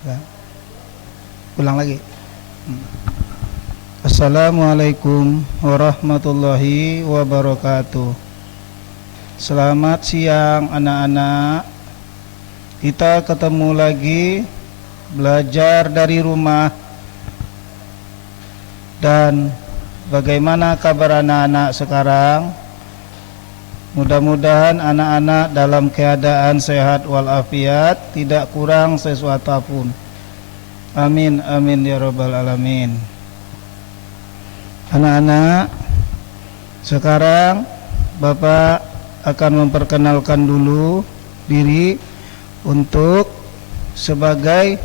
Ya. Ulang lagi. Assalamualaikum warahmatullahi wabarakatuh. Selamat siang anak-anak. Kita ketemu lagi belajar dari rumah. Dan bagaimana kabar anak-anak sekarang? Mudah-mudahan anak-anak dalam keadaan sehat walafiat, tidak kurang sesuatu pun. Amin amin ya rabbal alamin. Anak-anak, sekarang Bapak akan memperkenalkan dulu diri untuk sebagai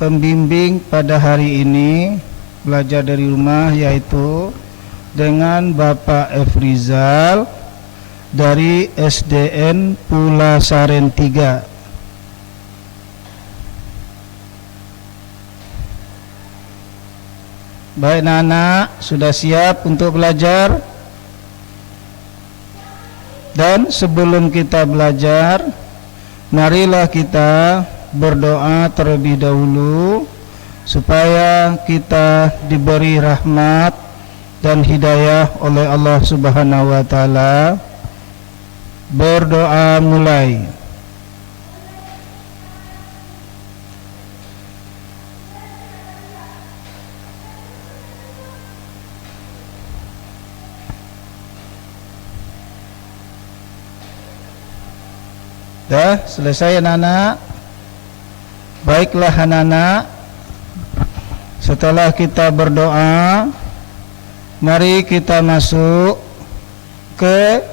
pembimbing pada hari ini belajar dari rumah, yaitu dengan Bapak Efrizal dari SDN Pulasaren 3. Baik anak-anak, sudah siap untuk belajar? Dan sebelum kita belajar, marilah kita berdoa terlebih dahulu supaya kita diberi rahmat dan hidayah oleh Allah Subhanahu wa taala. Berdoa mulai. Dah selesai anak-anak? Baiklah anak-anak, setelah kita berdoa, mari kita masuk ke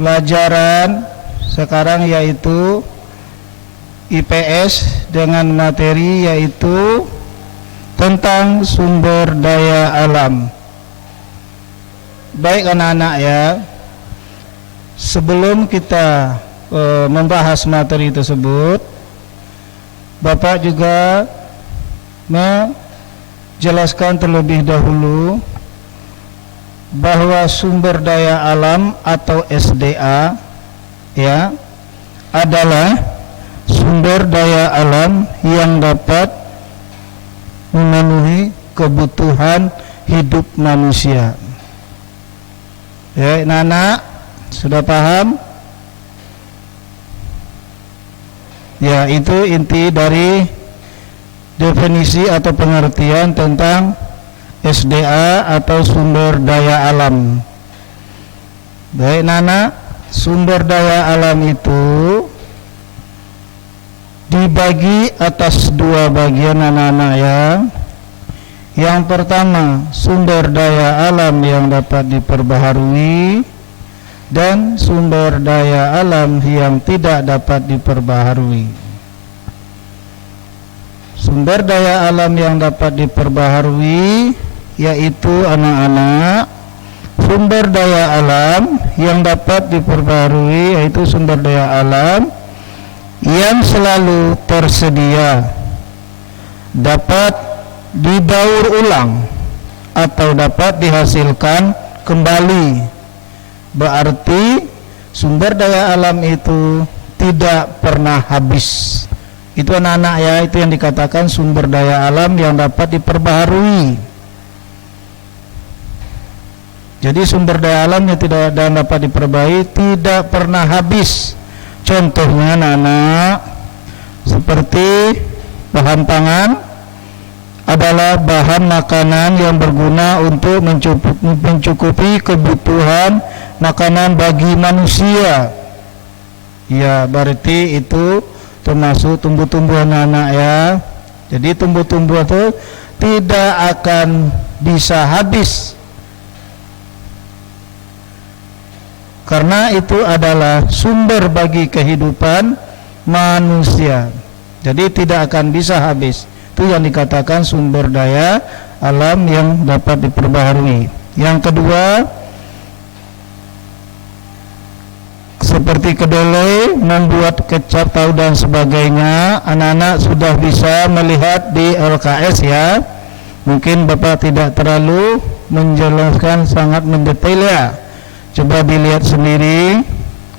pelajaran sekarang, yaitu IPS dengan materi yaitu tentang sumber daya alam. Baik anak-anak ya, sebelum kita membahas materi tersebut, Bapak juga menjelaskan terlebih dahulu bahwa sumber daya alam atau SDA ya adalah sumber daya alam yang dapat memenuhi kebutuhan hidup manusia. Ya, anak-anak sudah paham? Ya, itu inti dari definisi atau pengertian tentang SDA atau sumber daya alam. Baik Nana, sumber daya alam itu dibagi atas dua bagian anak-anak ya. Yang pertama, sumber daya alam yang dapat diperbaharui, dan sumber daya alam yang tidak dapat diperbaharui. Sumber daya alam yang dapat diperbaharui yaitu anak-anak, sumber daya alam yang dapat diperbaharui yaitu sumber daya alam yang selalu tersedia, dapat didaur ulang atau dapat dihasilkan kembali. Berarti sumber daya alam itu tidak pernah habis. Itu anak-anak ya, itu yang dikatakan sumber daya alam yang dapat diperbaharui. Jadi sumber daya alam yang tidak dapat diperbaharui tidak pernah habis. Contohnya anak-anak, seperti bahan pangan adalah bahan makanan yang berguna untuk mencukupi kebutuhan makanan bagi manusia. Ya, berarti itu termasuk tumbuh-tumbuhan anak ya. Jadi tumbuh-tumbuhan itu tidak akan bisa habis, karena itu adalah sumber bagi kehidupan manusia. Jadi tidak akan bisa habis. Itu yang dikatakan sumber daya alam yang dapat diperbaharui. Yang kedua, seperti kedelai, membuat kecap, tahu dan sebagainya. Anak-anak sudah bisa melihat di LKS ya. Mungkin Bapak tidak terlalu menjelaskan sangat mendetail ya. Coba dilihat sendiri.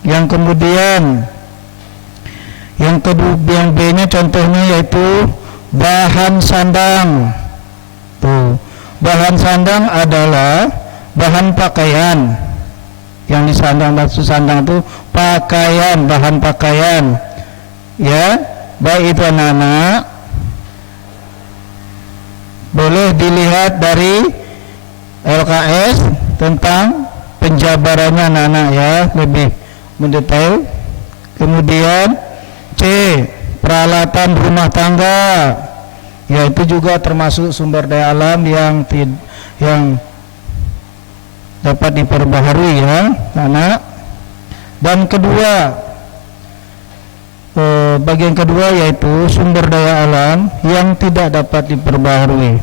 Yang kemudian Yang kedua, yang B-nya contohnya yaitu bahan sandang. Tuh, bahan sandang adalah bahan pakaian. Yang disandang, maksud sandang itu pakaian, bahan pakaian. Ya, baik itu anak-anak. Boleh dilihat dari LKS tentang penjabarannya anak-anak ya, lebih mendetail. Kemudian C, peralatan rumah tangga, yaitu juga termasuk sumber daya alam yang dapat diperbaharui ya anak. Dan kedua, bagian kedua yaitu sumber daya alam yang tidak dapat diperbaharui.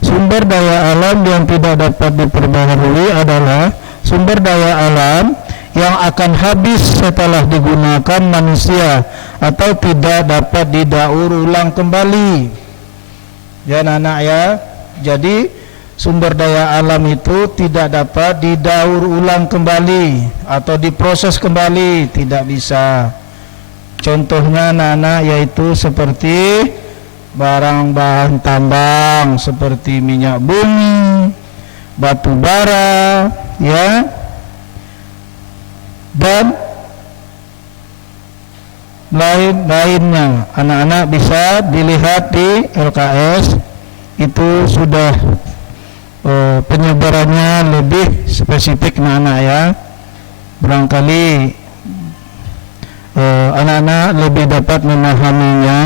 Sumber daya alam yang tidak dapat diperbaharui adalah sumber daya alam yang akan habis setelah digunakan manusia atau tidak dapat didaur ulang kembali. Ya anak-anak ya. Jadi sumber daya alam itu tidak dapat didaur ulang kembali atau diproses kembali, tidak bisa. Contohnya anak-anak yaitu seperti barang-bahan tambang seperti minyak bumi, batu bara, ya, dan lain-lainnya. Anak-anak bisa dilihat di LKS, itu sudah penyebarannya lebih spesifik anak-anak ya. Barangkali anak-anak lebih dapat memahaminya.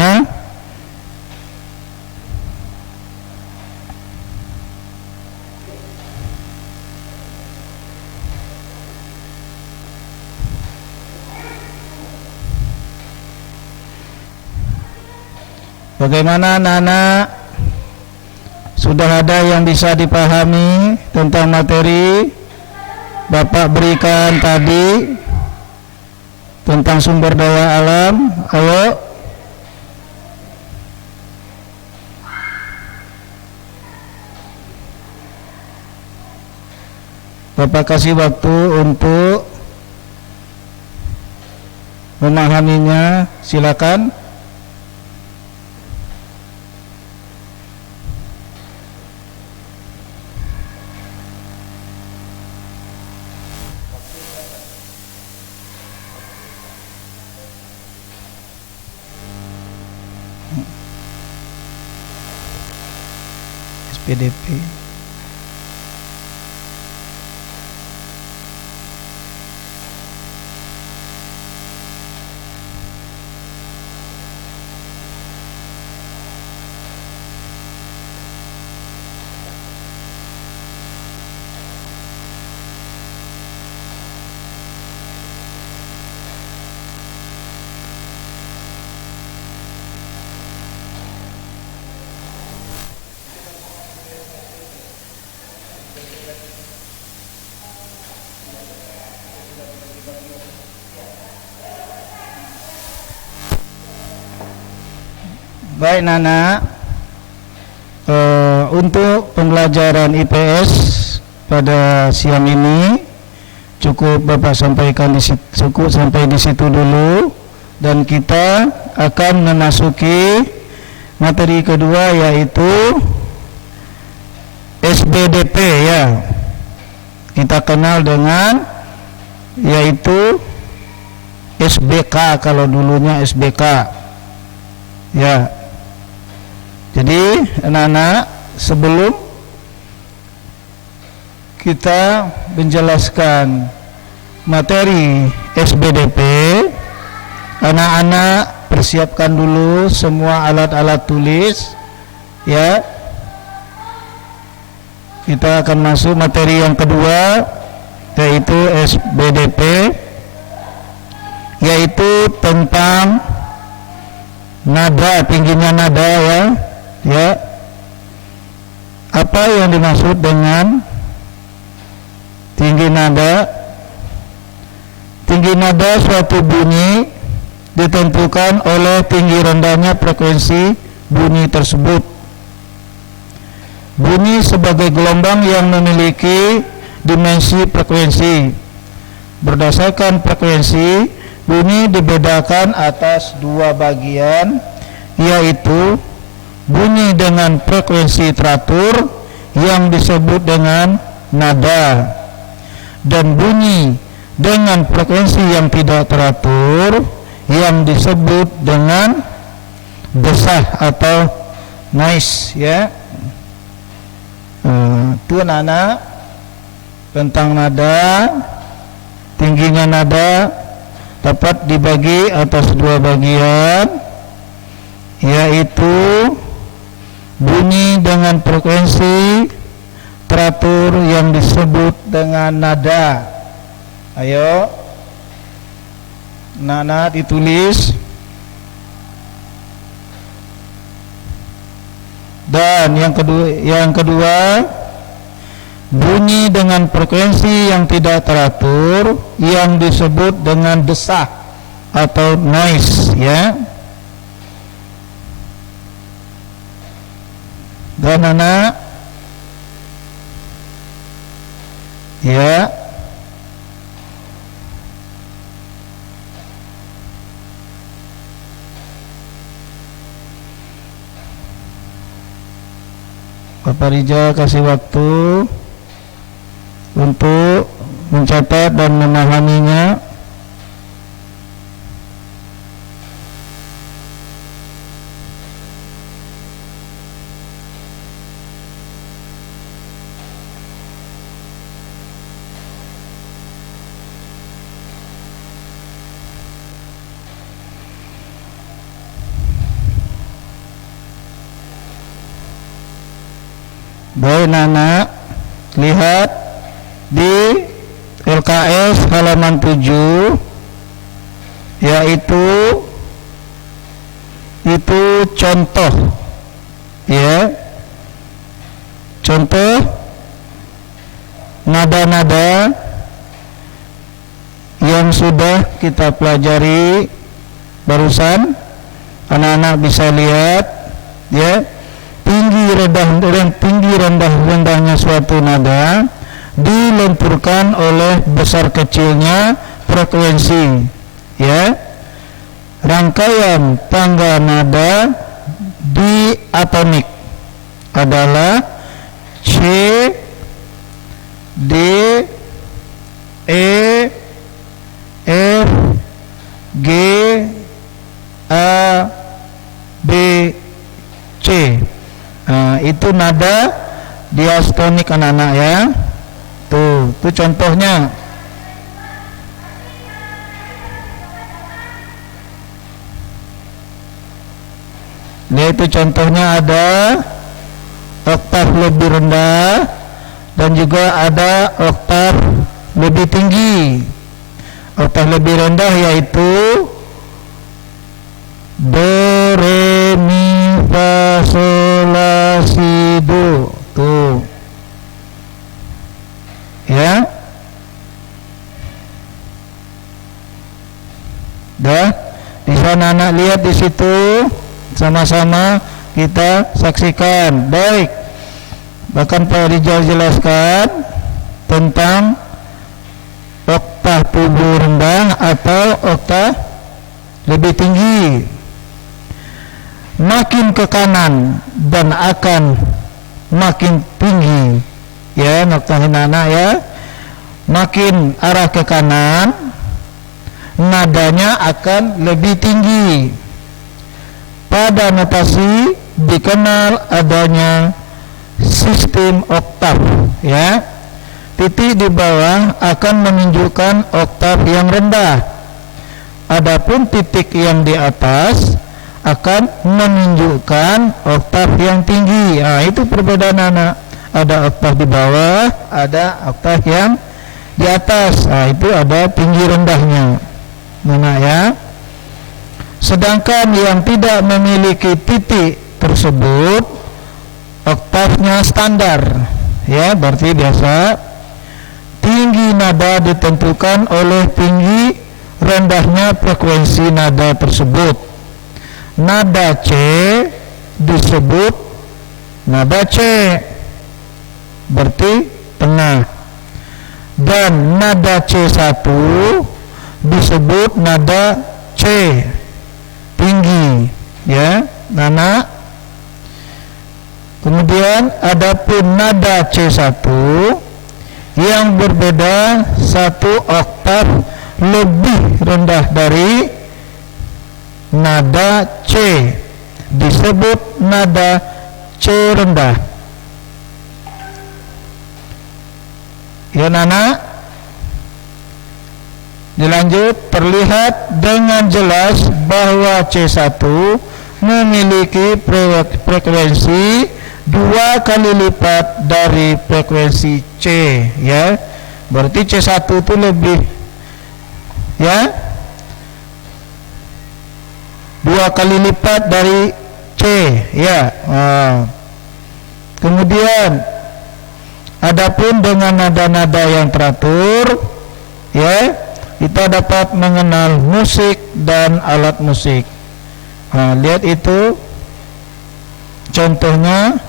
Bagaimana anak-anak? Sudah ada yang bisa dipahami tentang materi Bapak berikan tadi tentang sumber daya alam? Ayo. Bapak kasih waktu untuk memahaminya, silakan. SPDP. Baik Nana, untuk pembelajaran IPS pada siang ini cukup Bapak sampaikan sampai di situ dulu, dan kita akan memasuki materi kedua yaitu SBDP ya. Kita kenal dengan yaitu SBK kalau dulunya SBK ya. Jadi anak-anak, sebelum kita menjelaskan materi SBDP, anak-anak persiapkan dulu semua alat-alat tulis ya. Kita akan masuk materi yang kedua yaitu SBDP, yaitu tentang nada, tingginya nada ya. Apa yang dimaksud dengan tinggi nada? Tinggi nada suatu bunyi ditentukan oleh tinggi rendahnya frekuensi bunyi tersebut. Bunyi sebagai gelombang yang memiliki dimensi frekuensi. Berdasarkan frekuensi, bunyi dibedakan atas dua bagian, yaitu bunyi dengan frekuensi teratur yang disebut dengan nada, dan bunyi dengan frekuensi yang tidak teratur yang disebut dengan desah atau noise, ya. Itu anak tentang nada. Tingginya nada dapat dibagi atas dua bagian, yaitu bunyi dengan frekuensi teratur yang disebut dengan nada. Ayo, nana ditulis. Dan yang kedua bunyi dengan frekuensi yang tidak teratur yang disebut dengan desah atau noise, ya. Dan anak, ya, Bapak Rija kasih waktu untuk mencatat dan memahaminya. Baik Nana, lihat di LKS halaman 7, yaitu itu contoh, ya, contoh nada-nada yang sudah kita pelajari barusan. Anak-anak bisa lihat, ya, tinggi rendahnya suatu nada dilenturkan oleh besar kecilnya frekuensi, ya. Rangkaian tangga nada diatonik adalah C, D, E, F, G, A, B, C. Itu nada diastonik anak-anak, ya. Tuh contohnya. Itu contohnya ada oktav lebih rendah dan juga ada oktav lebih tinggi. Oktav lebih rendah yaitu do, re, mi, fa, sol, la, si, do. Tuh, ya. Dah, di sana anak lihat di situ, sama-sama kita saksikan. Baik, bahkan Pak Rijal jelaskan tentang oktav lebih rendah atau oktav lebih tinggi. Makin ke kanan dan akan makin tinggi, ya, noktahin anak, ya. Makin arah ke kanan, nadanya akan lebih tinggi. Pada notasi dikenal adanya sistem oktav, ya. Titik di bawah akan menunjukkan oktav yang rendah, adapun titik yang di atas akan menunjukkan oktav yang tinggi. Itu perbedaan anak. Ada oktav di bawah, ada oktav yang di atas. Itu ada tinggi rendahnya. Mana, ya? Sedangkan yang tidak memiliki titik tersebut oktavnya standar, ya, berarti biasa. Tinggi nada ditentukan oleh tinggi rendahnya frekuensi nada tersebut. Nada C disebut nada C, berarti tengah, dan nada C1 disebut nada C tinggi, ya, nana. Kemudian adapun nada C1 yang berbeda 1 oktav lebih rendah dari nada C disebut nada C rendah. Ya nana, dilanjut, terlihat dengan jelas bahwa C1 memiliki frekuensi 2 kali lipat dari frekuensi C, ya. Berarti C1 itu lebih, ya, 2 kali lipat dari C, ya. Kemudian adapun dengan nada-nada yang teratur, ya, kita dapat mengenal musik dan alat musik. Lihat itu contohnya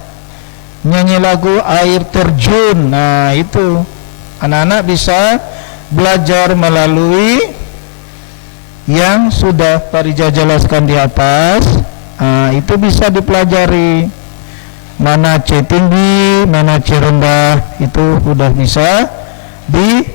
nyanyi lagu air terjun. Nah, itu anak-anak bisa belajar melalui yang sudah Parija jelaskan di atas. Itu bisa dipelajari, mana C tinggi, mana C rendah, itu sudah bisa dipahami.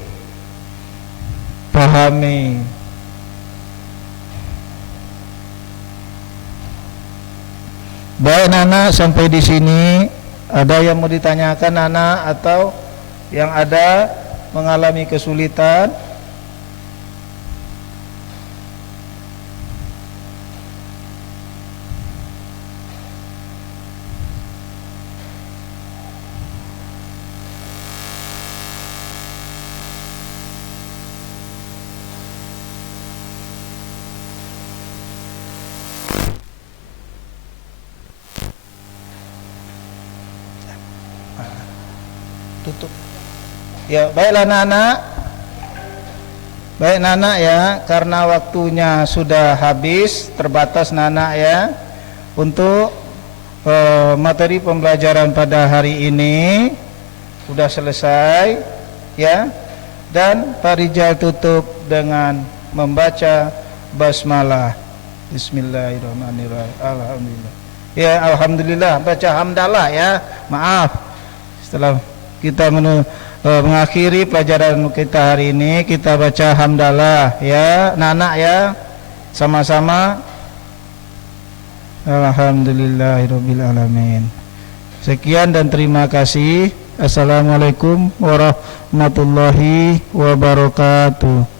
Baik Nana, sampai di sini ada yang mau ditanyakan Nana, atau yang ada mengalami kesulitan? Tutup. Ya, baiklah Nana. Baik Nana, ya, karena waktunya sudah habis, terbatas Nana, ya. Untuk materi pembelajaran pada hari ini sudah selesai, ya. Dan Parija tutup dengan membaca basmalah. Bismillahirrahmanirrahim. Alhamdulillah. Ya, alhamdulillah, baca hamdalah, ya. Maaf. Setelah kita mengakhiri pelajaran kita hari ini, kita baca hamdalah, ya Nana, ya, sama-sama. Alhamdulillahirabbil alamin. Sekian dan terima kasih. Assalamualaikum warahmatullahi wabarakatuh.